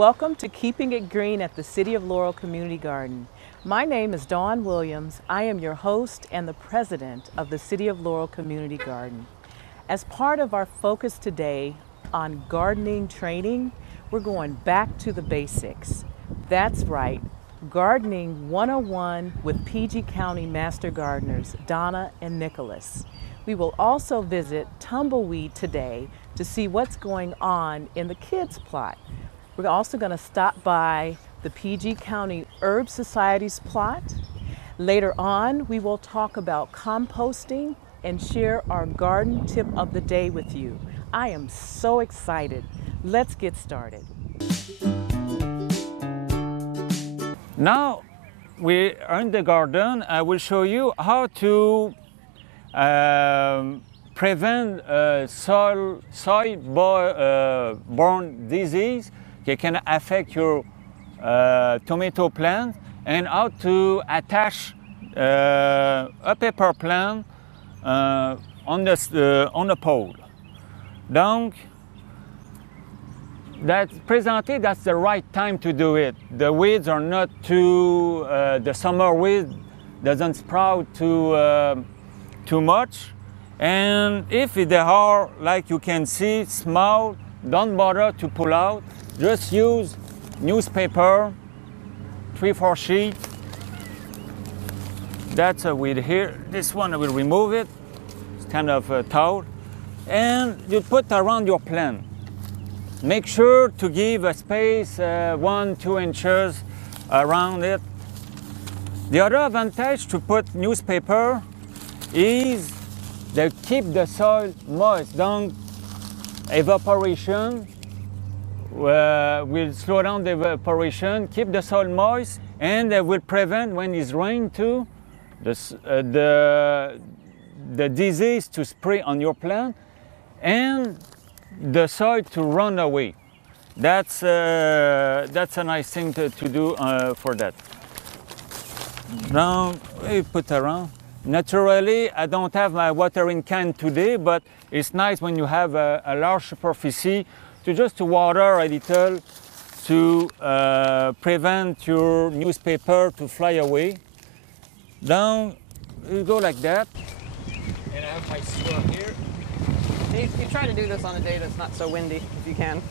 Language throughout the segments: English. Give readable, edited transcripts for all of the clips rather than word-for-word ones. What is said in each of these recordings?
Welcome to Keeping It Green at the City of Laurel Community Garden. My name is Dawn Williams. I am your host and the president of the City of Laurel Community Garden. As part of our focus today on gardening training, we're going back to the basics. That's right, Gardening 101 with PG County Master Gardeners Donna and Nicholas. We will also visit Tumbleweed today to see what's going on in the kids' plot. We're also going to stop by the PG County Herb Society's plot. Later on, we will talk about composting and share our garden tip of the day with you. I am so excited. Let's get started. Now we are in the garden. I will show you how to prevent soil-borne disease that can affect your tomato plant, and how to attach a pepper plant on the pole. Donc, that's the right time to do it. The weeds are not too, the summer weed doesn't sprout too much. And if they are, like you can see, small, don't bother to pull out. Just use newspaper, 3-4 sheet. That's a weed here. This one I will remove it. It's kind of a towel. And you put around your plant. Make sure to give a space 1-2 inches around it. The other advantage to put newspaper is they keep the soil moist. Donc, evaporation will slow down the evaporation, keep the soil moist, and they will prevent, when it's rain too, the disease to spray on your plant and the soil to run away. That's a nice thing to do for that. Now we put around. Naturally, I don't have my watering can today, but it's nice when you have a large superficie to water a little to prevent your newspaper to fly away. Down, you go like that. And I have my straw here. You try to do this on a day that's not so windy, if you can.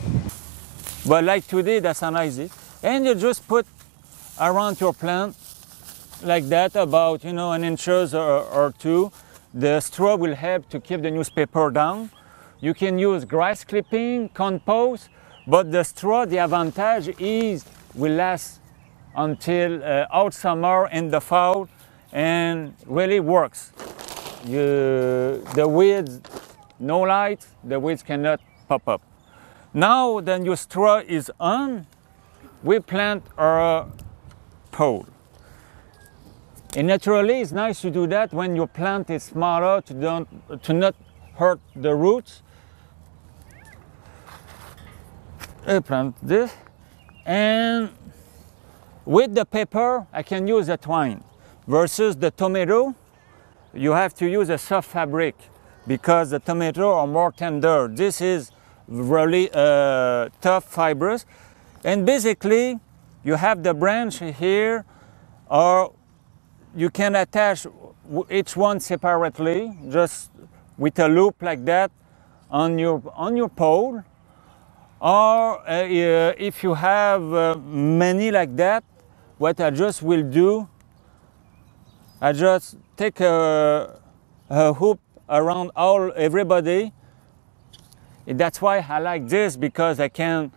But like today, that's not easy. And you just put around your plant like that, about an inches or two. The straw will help to keep the newspaper down. You can use grass clipping, compost, but the straw, the advantage is will last until out summer and the fall, and really works. The weeds, no light, the weeds cannot pop up. Now the new straw is on, we plant our pole. And naturally, it's nice to do that when your plant is smaller to not hurt the roots. I plant this, and with the pepper, I can use a twine. Versus the tomato, you have to use a soft fabric because the tomato are more tender. This is really tough fibrous, and basically, you have the branch here, or you can attach each one separately, just with a loop like that on your pole. Or if you have many like that, what I just will do, I just take a hoop around everybody. And that's why I like this, because I can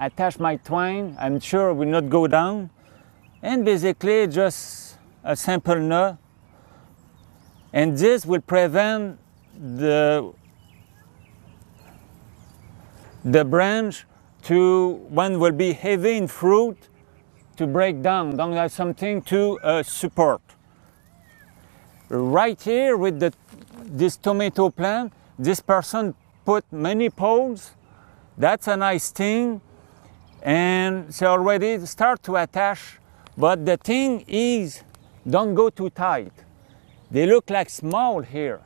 attach my twine. I'm sure it will not go down. And basically just a simple knot, and this will prevent the branch when will be heavy in fruit to break down. Don't have something to support. Right here with this tomato plant, this person put many poles. That's a nice thing, and they already start to attach. But the thing is, don't go too tight. They look like small here,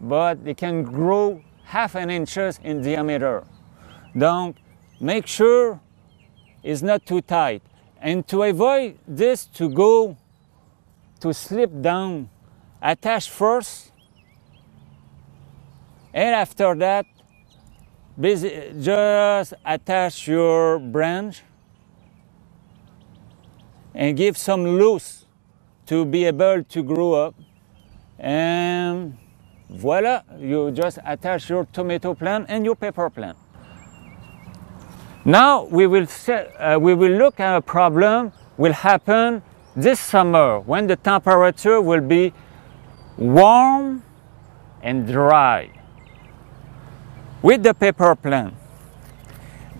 but they can grow 1/2 inches in diameter. Donc, make sure is not too tight. And to avoid this to slip down, attach first, and after that, just attach your branch and give some loose to be able to grow up. And voila, you just attach your tomato plant and your pepper plant. Now we will look at a problem will happen this summer when the temperature will be warm and dry. With the pepper plant,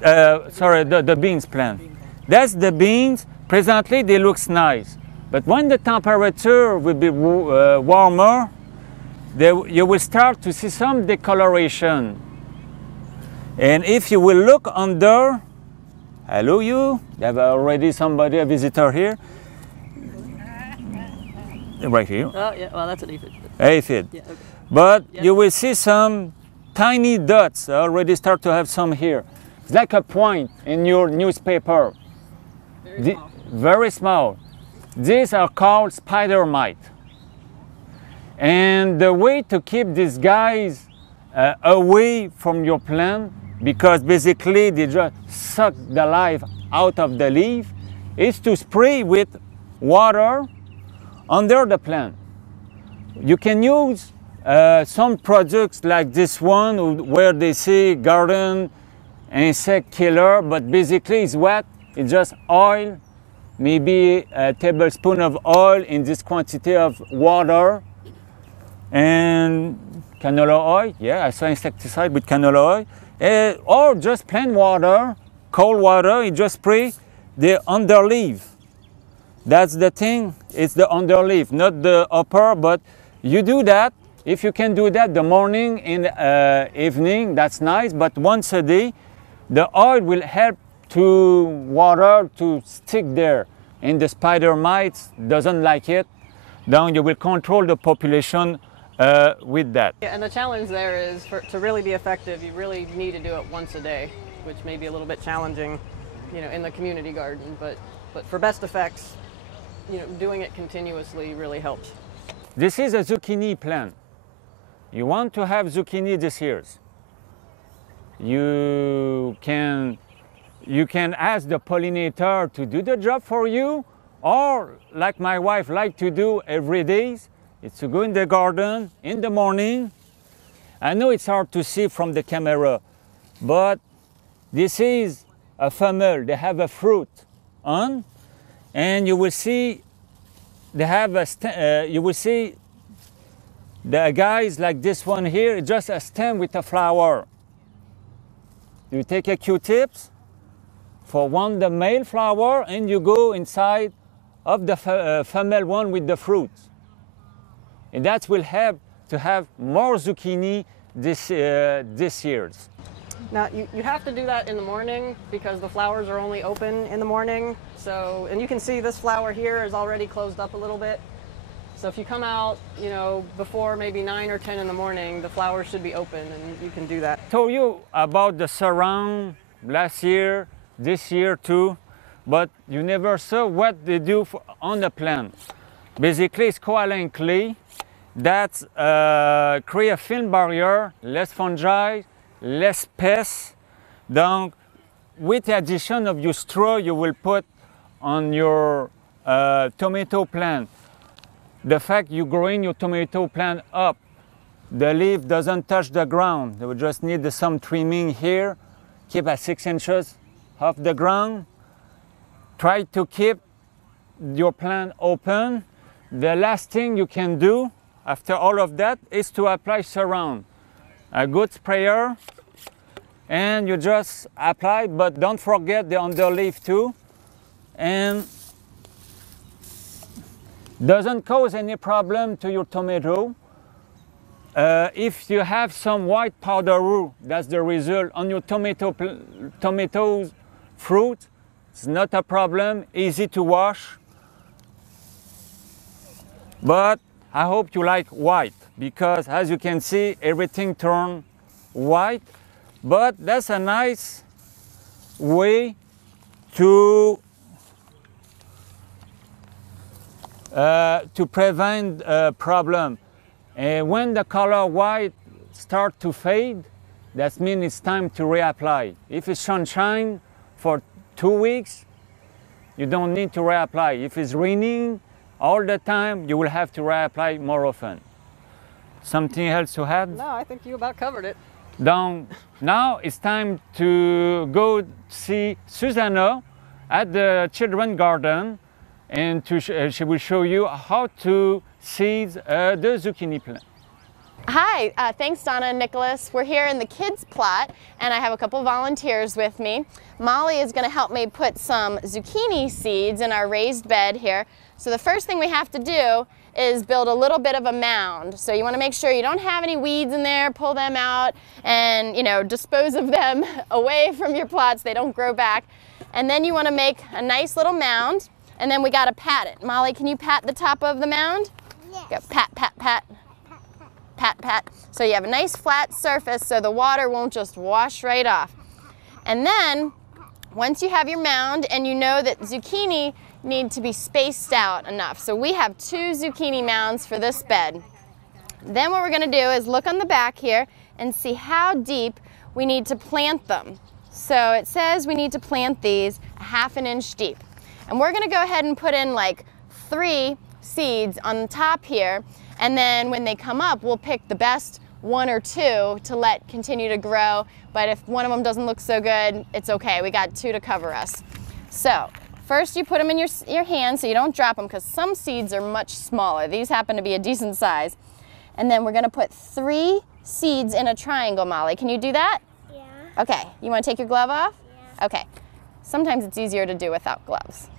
the beans plant. That's the beans. Presently they look nice, but when the temperature will be warmer, you will start to see some discoloration. And if you will look under, hello you have already a visitor here. Right here. Oh, yeah, well, that's an aphid. Aphid. Yeah, okay. But you will see some tiny dots. I already start to have some here. It's like a point in your newspaper. Very small. Very small. These are called spider mite. And the way to keep these guys away from your plant, because basically they just suck the life out of the leaf, is to spray with water under the plant. You can use some products like this one where they say garden insect killer, but basically it's what? It's just oil, maybe a tablespoon of oil in this quantity of water, and canola oil. Yeah, I saw insecticide with canola oil. Or just plain water, cold water, you just spray the underleaf. That's the thing, it's the underleaf, not the upper, but you do that. If you can do that the morning and evening, that's nice, but once a day, the oil will help to water to stick there, and the spider mites doesn't like it. Then you will control the population with that. Yeah, and the challenge there is to really be effective, you really need to do it once a day, which may be a little bit challenging, in the community garden, but for best effects, doing it continuously really helps. This is a zucchini plant. You want to have zucchini this year. You can ask the pollinator to do the job for you, or like my wife like to do every day, it's to go in the garden in the morning. I know it's hard to see from the camera, but this is a funnel. They have a fruit on, and you will see they have you will see the guys like this one here, just a stem with a flower. You take a Q-tips for the male flower, and you go inside of the female one with the fruit. And that will help to have more zucchini this year. Now, you have to do that in the morning because the flowers are only open in the morning. So, and you can see this flower here is already closed up a little bit. So if you come out, before maybe 9 or 10 in the morning, the flowers should be open, and you can do that. I told you about the surround last year, this year too, but you never saw what they do on the plant. Basically, it's koala clay that create a film barrier, less fungi, less pests. Donc, with the addition of your straw you will put on your tomato plant, the fact you're growing your tomato plant up, the leaf doesn't touch the ground. They will just need some trimming here, keep at 6 inches off the ground. Try to keep your plant open. The last thing you can do after all of that is to apply surround. A good sprayer, and you just apply, but don't forget the underleaf too. And doesn't cause any problem to your tomato. If you have some white powder, that's the result on your tomatoes fruit. It's not a problem, easy to wash. But I hope you like white, because as you can see, everything turned white. But that's a nice way to prevent a problem. And when the color white start to fade, that means it's time to reapply. If it's sunshine for 2 weeks, you don't need to reapply. If it's raining all the time, you will have to reapply more often. Something else to add? No, I think you about covered it. Now it's time to go see Susanna at the children's garden, and she will show you how to seed the zucchini plant. Hi, thanks Donna and Nicholas. We're here in the kids plot and I have a couple volunteers with me. Molly is going to help me put some zucchini seeds in our raised bed here. So the first thing we have to do is build a little bit of a mound. So you want to make sure you don't have any weeds in there, pull them out and, you know, dispose of them away from your plots. They don't grow back. And then you want to make a nice little mound and then we got to pat it. Molly, can you pat the top of the mound? Yes. Go pat, pat, pat. Pat, pat. So you have a nice flat surface so the water won't just wash right off. And then once you have your mound and you know that zucchini need to be spaced out enough. So we have 2 zucchini mounds for this bed. Then what we're going to do is look on the back here and see how deep we need to plant them. So it says we need to plant these 1/2 inch deep. And we're going to go ahead and put in like 3 seeds on the top here. And then when they come up, we'll pick the best 1 or 2 to let continue to grow. But if one of them doesn't look so good, it's okay. We got 2 to cover us. So first you put them in your hand so you don't drop them because some seeds are much smaller. These happen to be a decent size. And then we're going to put 3 seeds in a triangle, Molly. Can you do that? Yeah. Okay. You want to take your glove off? Yeah. Okay. Sometimes it's easier to do without gloves.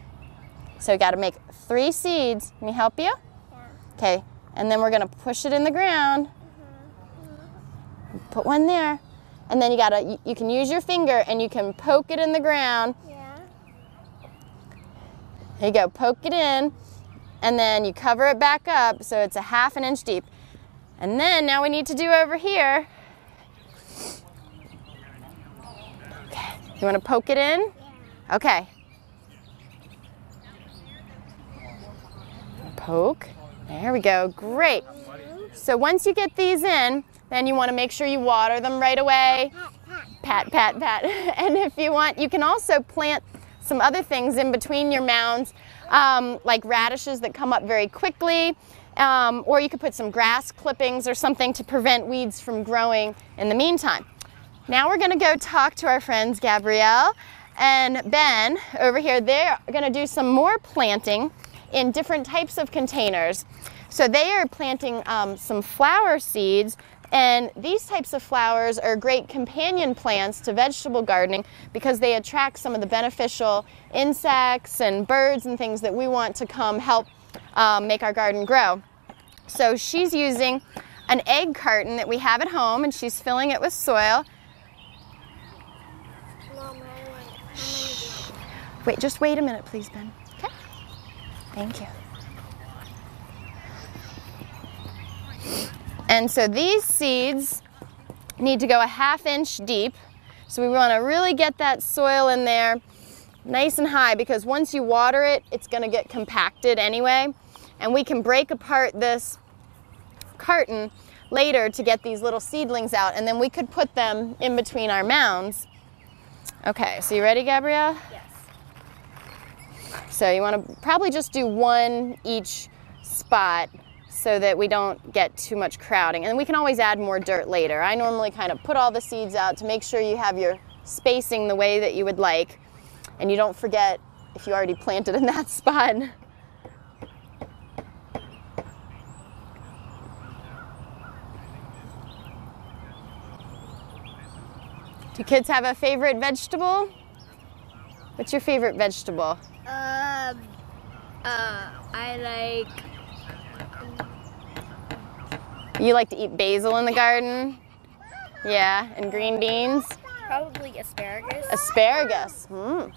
So you got to make 3 seeds. Let me help you? Yeah. Okay. And then we're going to push it in the ground. Put one there. And then you can use your finger and you can poke it in the ground. Yeah. Here you go, poke it in. And then you cover it back up so it's 1/2 inch deep. And then now we need to do over here. Okay. You want to poke it in? Yeah. Okay. Poke. There we go, great. So once you get these in, then you want to make sure you water them right away. Pat, pat, pat. And if you want, you can also plant some other things in between your mounds, like radishes that come up very quickly, or you could put some grass clippings or something to prevent weeds from growing in the meantime. Now we're going to go talk to our friends Gabrielle and Ben over here. They're going to do some more planting in different types of containers. So they are planting some flower seeds, and these types of flowers are great companion plants to vegetable gardening because they attract some of the beneficial insects and birds and things that we want to come help make our garden grow. So she's using an egg carton that we have at home and she's filling it with soil. Mom, Wait, just wait a minute please, Ben. Okay? Thank you. And so these seeds need to go 1/2 inch deep. So we want to really get that soil in there nice and high because once you water it, it's going to get compacted anyway. And we can break apart this carton later to get these little seedlings out, and then we could put them in between our mounds. Okay, so you ready, Gabrielle? Yes. So you want to probably just do 1 each spot so that we don't get too much crowding. And we can always add more dirt later. I normally kind of put all the seeds out to make sure you have your spacing the way that you would like, and you don't forget if you already planted in that spot. Do kids have a favorite vegetable? What's your favorite vegetable? I like. You like to eat basil in the garden? Yeah, and green beans? Probably asparagus. Asparagus. Oh,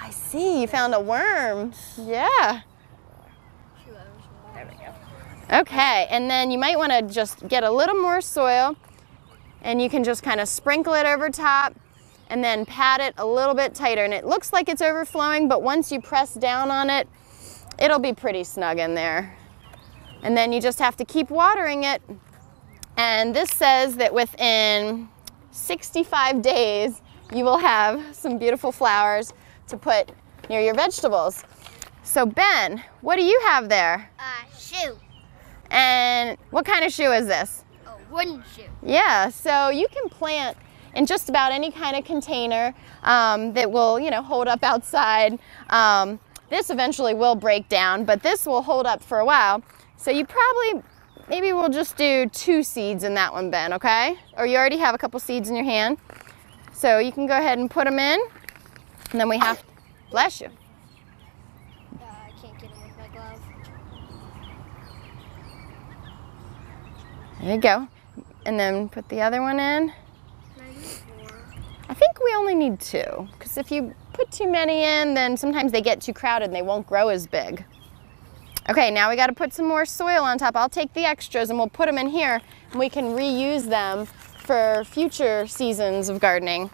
I see. You found a worm. Yeah. There we go. Okay, and then you might want to just get a little more soil, and you can just kind of sprinkle it over top. and then pat it a little bit tighter. And it looks like it's overflowing, but once you press down on it, it'll be pretty snug in there. And then you just have to keep watering it. And this says that within 65 days, you will have some beautiful flowers to put near your vegetables. So Ben, what do you have there? Shoe. And what kind of shoe is this? A wooden shoe. Yeah, so you can plant in just about any kind of container that will, hold up outside. This eventually will break down, but this will hold up for a while. So you maybe we'll just do 2 seeds in that one, Ben, okay? Or you already have a couple seeds in your hand. So you can go ahead and put them in, and then we have, bless you. I can't get them with my glove. There you go. And then put the other one in. Maybe 4. I think we only need 2, because if you put too many in, then sometimes they get too crowded and they won't grow as big. Okay, now we got to put some more soil on top. I'll take the extras and we'll put them in here, and we can reuse them for future seasons of gardening.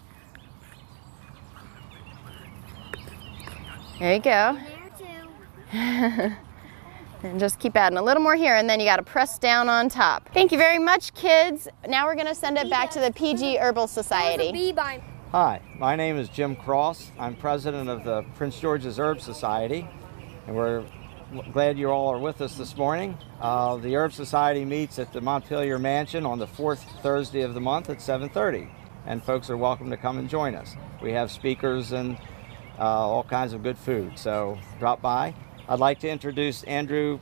There you go. There too. And just keep adding a little more here, and then you got to press down on top. Thank you very much, kids. Now we're going to send it back to the PG Herbal Society. Bee by Hi, my name is Jim Cross. I'm president of the Prince George's Herb Society, and we're glad you all are with us this morning. The Herb Society meets at the Montpelier Mansion on the 4th Thursday of the month at 7:30, and folks are welcome to come and join us. We have speakers and all kinds of good food, so drop by. I'd like to introduce Andrew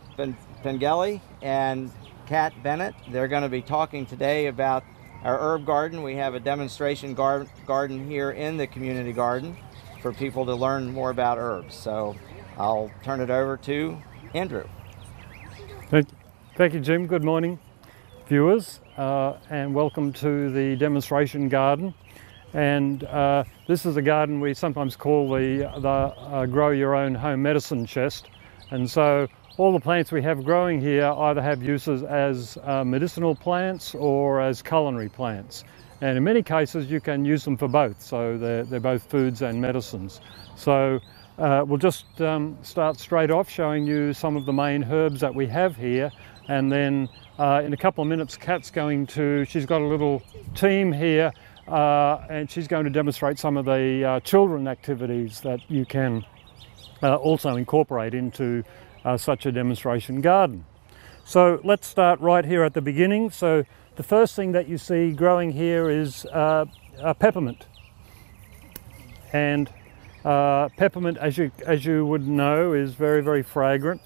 Pengelly and Kat Bennett. They're going to be talking today about our herb garden. We have a demonstration garden here in the community garden for people to learn more about herbs. So I'll turn it over to Andrew. Thank you, Jim. Good morning, viewers, and welcome to the demonstration garden. And this is a garden we sometimes call the grow your own home medicine chest. And so all the plants we have growing here either have uses as medicinal plants or as culinary plants. And in many cases you can use them for both, so they're both foods and medicines. So we'll just start straight off showing you some of the main herbs that we have here, and then in a couple of minutes she's got a little team here and she's going to demonstrate some of the children activities that you can also incorporate into such a demonstration garden. So let's start right here at the beginning. So the first thing that you see growing here is a peppermint. And peppermint, as you would know, is very, very fragrant,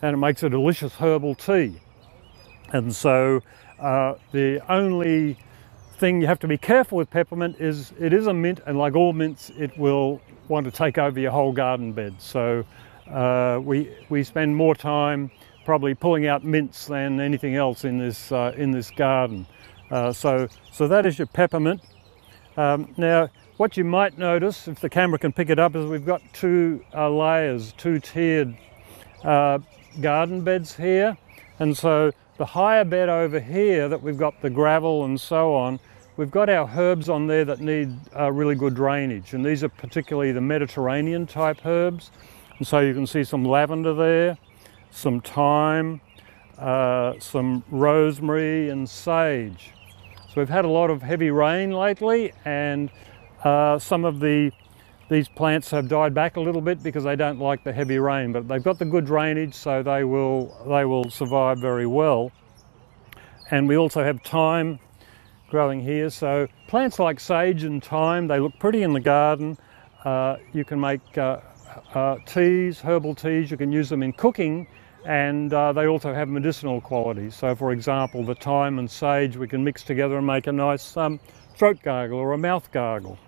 and it makes a delicious herbal tea. And so the only thing you have to be careful with peppermint is it is a mint, and like all mints, it will want to take over your whole garden bed. So we spend more time probably pulling out mints than anything else in this garden. So that is your peppermint. Now, what you might notice, if the camera can pick it up, is we've got 2 layers, 2 tiered garden beds here. And so the higher bed over here that we've got the gravel and so on, we've got our herbs on there that need really good drainage. And these are particularly the Mediterranean type herbs. And so you can see some lavender there, some thyme, some rosemary and sage. So we've had a lot of heavy rain lately, and some of these plants have died back a little bit because they don't like the heavy rain, but they've got the good drainage, so they will survive very well. And we also have thyme growing here. So plants like sage and thyme, they look pretty in the garden. You can make teas, herbal teas. You can use them in cooking, and they also have medicinal qualities. So for example, the thyme and sage we can mix together and make a nice throat gargle or a mouth gargle.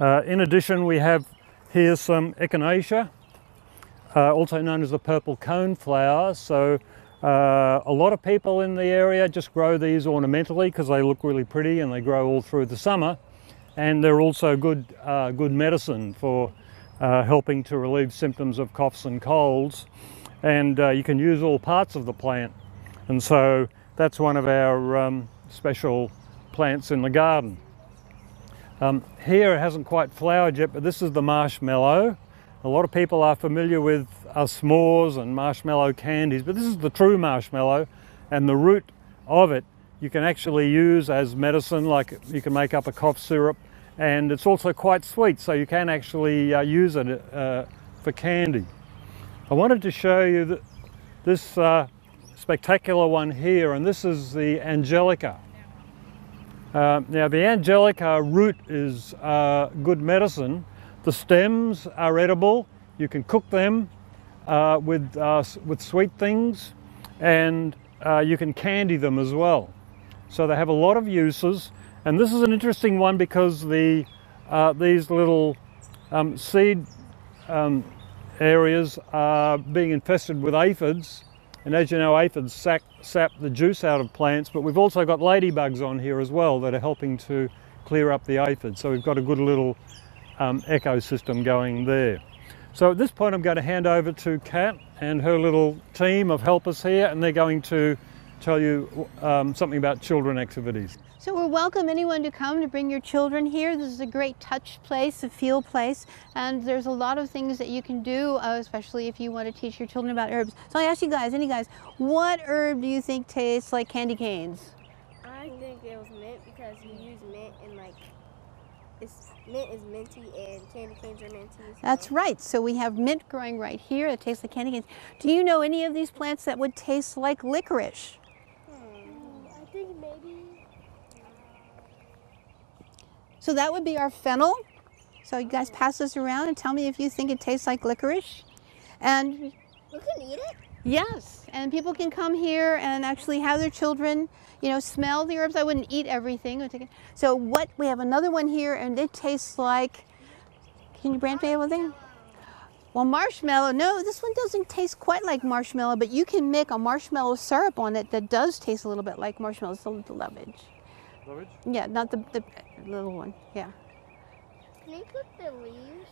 In addition, we have here some echinacea, also known as the purple coneflower. So a lot of people in the area just grow these ornamentally because they look really pretty and they grow all through the summer. And they're also good medicine for helping to relieve symptoms of coughs and colds. And you can use all parts of the plant. And so that's one of our special plants in the garden. Here it hasn't quite flowered yet, but this is the marshmallow. A lot of people are familiar with s'mores and marshmallow candies, but this is the true marshmallow, and the root of it you can actually use as medicine, like you can make up a cough syrup, and it's also quite sweet, so you can actually use it for candy. I wanted to show you this spectacular one here, and this is the angelica. Now the angelica root is good medicine. The stems are edible. You can cook them with sweet things, and you can candy them as well. So they have a lot of uses, and this is an interesting one because these little seed areas are being infested with aphids, and as you know, aphids sap the juice out of plants, but we've also got ladybugs on here as well that are helping to clear up the aphids. So we've got a good little ecosystem going there. So at this point I'm going to hand over to Kat and her little team of helpers here, and they're going to tell you something about children activities. So we'll welcome anyone to come to bring your children here. This is a great touch place, a feel place, and there's a lot of things that you can do, especially if you want to teach your children about herbs. So I ask you guys, what herb do you think tastes like candy canes? I think it was mint because you use mint and mint is minty and candy canes are minty. So. That's right. So we have mint growing right here that tastes like candy canes. Do you know any of these plants that would taste like licorice? I think maybe. So that would be our fennel. So you guys pass this around and tell me if you think it tastes like licorice. And We can eat it? yes, and people can come here and actually have their children, smell the herbs. I wouldn't eat everything. So we have another one here, and it tastes like, can you brand me anything? Well, marshmallow, no, this one doesn't taste quite like marshmallow, but you can make a marshmallow syrup on it that does taste a little bit like marshmallow. It's the lovage. Lovage? Yeah, not the little one, yeah. Can you cook the leaves?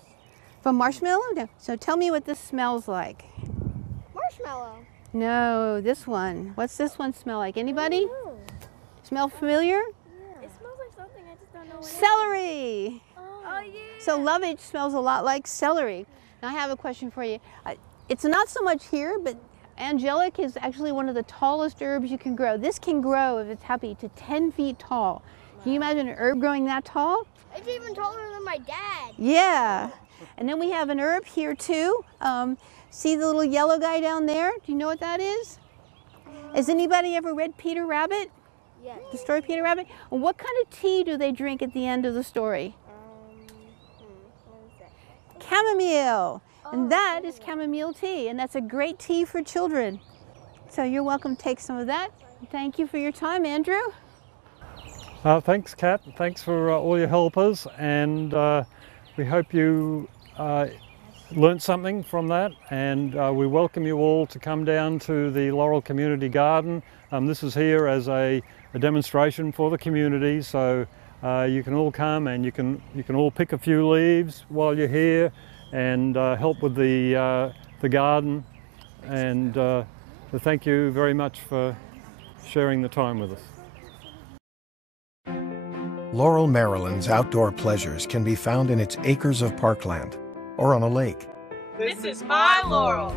From marshmallow? No. So tell me what this smells like. Marshmallow. No, this one. What's this one smell like? Anybody? Oh. Smell familiar? Yeah. It smells like something, I just don't know what Celery! Oh yeah. So lovage smells a lot like celery. Now I have a question for you. It's not so much here, but angelic is actually one of the tallest herbs you can grow. This can grow, if it's happy, to 10 feet tall. Can you imagine an herb growing that tall? It's even taller than my dad. Yeah. And then we have an herb here too. See the little yellow guy down there? Do you know what that is? Has anybody ever read Peter Rabbit? Yes. The story Peter Rabbit? And what kind of tea do they drink at the end of the story? What is that? Chamomile. And that is chamomile tea, and that's a great tea for children. So you're welcome to take some of that. Thank you for your time, Andrew. Thanks, Kat. Thanks for all your helpers, and we hope you learned something from that, and we welcome you all to come down to the Laurel Community Garden. This is here as a demonstration for the community, so you can all come and you can all pick a few leaves while you're here and help with the garden, and thank you very much for sharing the time with us. Laurel, Maryland's outdoor pleasures can be found in its acres of parkland or on a lake, This is my Laurel.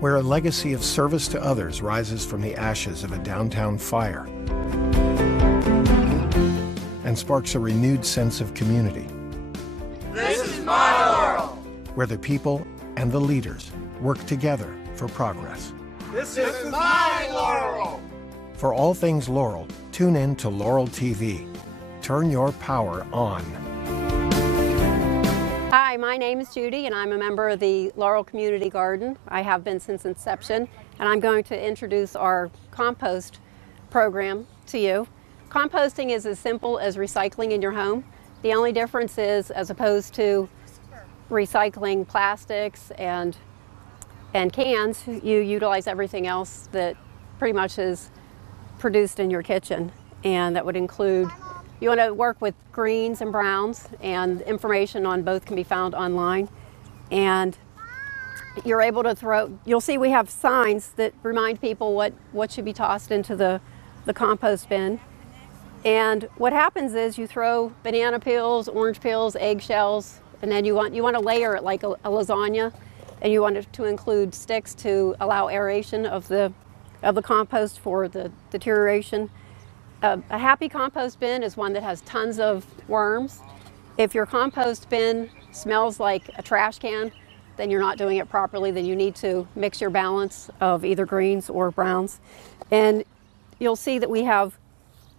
where a legacy of service to others rises from the ashes of a downtown fire and sparks a renewed sense of community, This is my Laurel. where the people and the leaders work together for progress. This is my Laurel. For all things Laurel, tune in to Laurel TV. Turn your power on. Hi, my name is Judy and I'm a member of the Laurel Community Garden. I have been since inception, and I'm going to introduce our compost program to you. Composting is as simple as recycling in your home. The only difference is, as opposed to recycling plastics and cans, you utilize everything else that pretty much is produced in your kitchen, and that would include, you want to work with greens and browns, and information on both can be found online. And you're able to throw, you'll see we have signs that remind people what should be tossed into the compost bin. And what happens is you throw banana peels, orange peels, eggshells, and then you want to layer it like a lasagna, and you want it to include sticks to allow aeration of the compost for the deterioration. A happy compost bin is one that has tons of worms. If your compost bin smells like a trash can, then you're not doing it properly. Then you need to mix your balance of either greens or browns. And you'll see that we have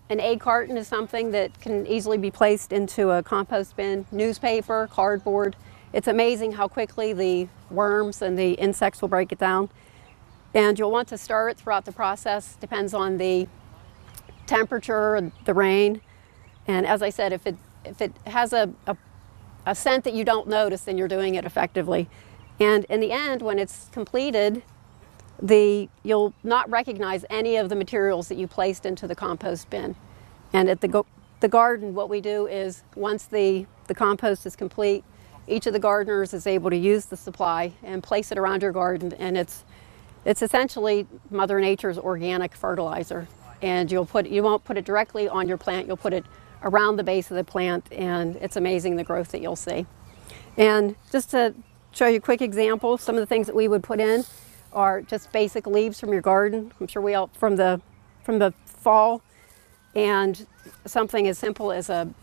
an egg carton is something that can easily be placed into a compost bin, newspaper, cardboard. It's amazing how quickly the worms and the insects will break it down. And you'll want to stir it throughout the process. Depends on the temperature, the rain. And as I said, if it has a scent that you don't notice, then you're doing it effectively. And in the end, when it's completed, you'll not recognize any of the materials that you placed into the compost bin. And at the garden, what we do is once the compost is complete, each of the gardeners is able to use the supply and place it around your garden, and it's essentially Mother Nature's organic fertilizer. And you won't put it directly on your plant, you'll put it around the base of the plant, and it's amazing the growth that you'll see. And just to show you a quick example, some of the things that we would put in are just basic leaves from your garden. I'm sure we all from the fall, and something as simple as an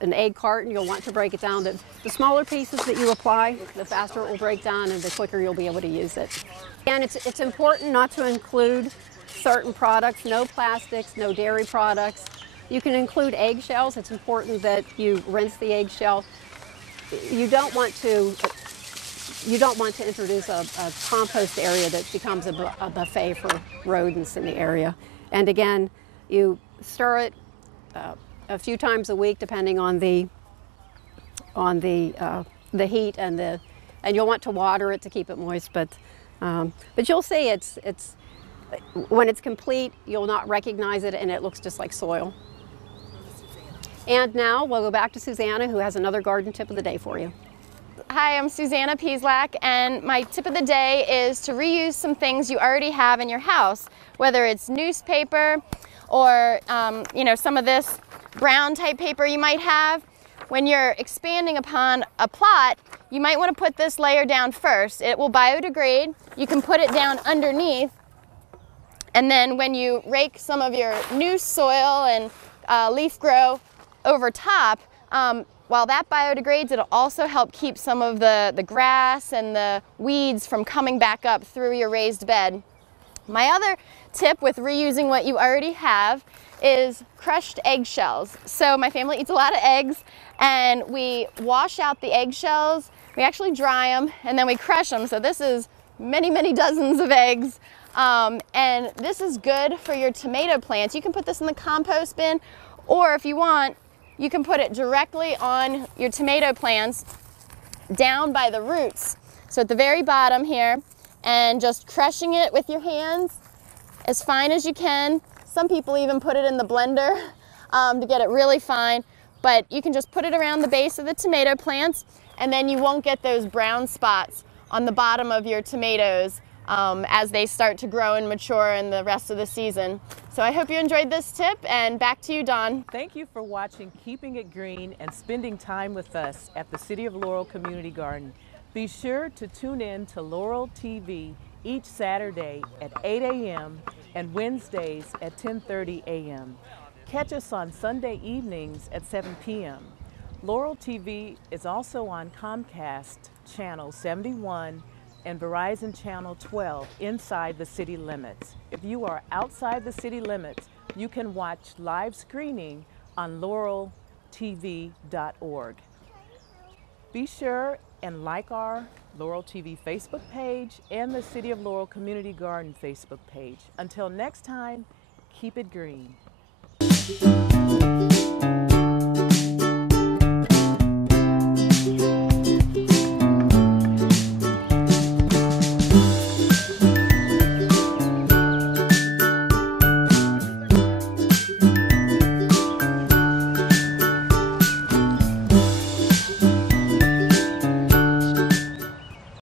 egg carton. You'll want to break it down. The smaller pieces that you apply, the faster it will break down, and the quicker you'll be able to use it. And it's important not to include certain products, no plastics, no dairy products. You can include eggshells. It's important that you rinse the eggshell. You don't want to introduce a compost area that becomes a buffet for rodents in the area. And again, you stir it a few times a week, depending on the heat and you'll want to water it to keep it moist. But you'll see it's when it's complete, you'll not recognize it, and it looks just like soil. And now we'll go back to Susanna, who has another garden tip of the day for you. Hi, I'm Susanna Pieslak, and my tip of the day is to reuse some things you already have in your house, whether it's newspaper or some of this brown type paper you might have. When you're expanding upon a plot, you might want to put this layer down first. It will biodegrade. You can put it down underneath, and then when you rake some of your new soil and leaf grow over top, while that biodegrades, it'll also help keep some of the grass and the weeds from coming back up through your raised bed. My other tip with reusing what you already have is crushed eggshells. So my family eats a lot of eggs, and we wash out the eggshells. We actually dry them, and then we crush them. So this is many, many dozens of eggs. And this is good for your tomato plants. You can put this in the compost bin, or if you want, you can put it directly on your tomato plants down by the roots. So at the very bottom here, and just crushing it with your hands as fine as you can. Some people even put it in the blender to get it really fine, but you can just put it around the base of the tomato plants, and then you won't get those brown spots on the bottom of your tomatoes as they start to grow and mature in the rest of the season. So I hope you enjoyed this tip, and back to you, Dawn. Thank you for watching Keeping It Green and spending time with us at the City of Laurel Community Garden. Be sure to tune in to Laurel TV each Saturday at 8 a.m. and Wednesdays at 10:30 a.m. Catch us on Sunday evenings at 7 p.m. Laurel TV is also on Comcast Channel 71 and Verizon Channel 12 inside the city limits. If you are outside the city limits, you can watch live screening on laureltv.org. Be sure and like our Laurel TV Facebook page and the City of Laurel Community Garden Facebook page. Until next time, keep it green.